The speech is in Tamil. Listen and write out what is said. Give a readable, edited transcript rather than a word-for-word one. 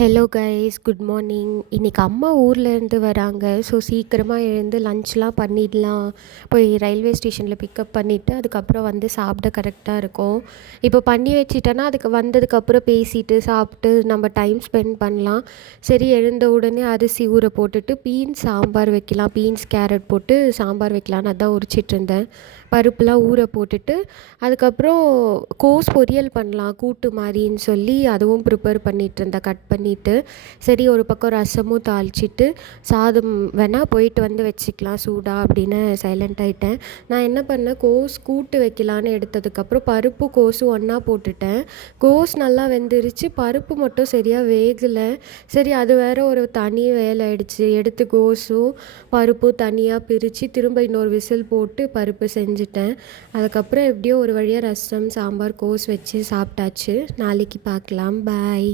Hello guys, good morning. இன்றைக்கி அம்மா ஊர்லேருந்து வராங்க. ஸோ சீக்கிரமாக எழுந்து லன்ச்லாம் பண்ணிடலாம். போய் ரயில்வே ஸ்டேஷனில் பிக்கப் பண்ணிவிட்டு அதுக்கப்புறம் வந்து சாப்பிட கரெக்டாக இருக்கும். இப்போ பண்ணி வச்சிட்டேன்னா அதுக்கு வந்ததுக்கப்புறம் பேசிட்டு சாப்பிட்டு நம்ம டைம் ஸ்பெண்ட் பண்ணலாம். சரி, எழுந்த உடனே அரிசி ஊற போட்டுட்டு பீன்ஸ் சாம்பார் வைக்கலாம், பீன்ஸ் கேரட் போட்டு சாம்பார் வைக்கலான்னு அதான் உரிச்சிட்டு இருந்தேன். பருப்புலாம் ஊற போட்டுட்டு அதுக்கப்புறம் கோஸ் பொரியல் பண்ணலாம் கூட்டு மாதிரின்னு சொல்லி அதுவும் ப்ரிப்பேர் பண்ணிகிட்ருந்தேன் கட் பண்ணிவிட்டு. சரி, ஒரு பக்கம் ரசமும் தாளிச்சிட்டு சாதம் வேணால் போயிட்டு வந்து வச்சுக்கலாம் சூடாக அப்படின்னு சைலண்ட் ஆகிட்டேன். நான் என்ன பண்ணேன், கோஸ் கூட்டு வைக்கலான்னு எடுத்ததுக்கப்புறம் பருப்பு கோஸும் ஒன்றா போட்டுட்டேன். கோஸ் நல்லா வெந்துருச்சு, பருப்பு மட்டும் சரியாக வேகலை. சரி, அது வேறு ஒரு தனி வேலை ஆயிடுச்சு. எடுத்து கோஸும் பருப்பும் தனியாக பிரித்து திரும்ப இன்னொரு விசில் போட்டு பருப்பு செஞ்சுட்டேன். அதுக்கப்புறம் எப்படியோ ஒரு வழியாக ரசம் சாம்பார் கோஸ் வச்சு சாப்பிட்டாச்சு. நாளைக்கு பார்க்கலாம். பாய்.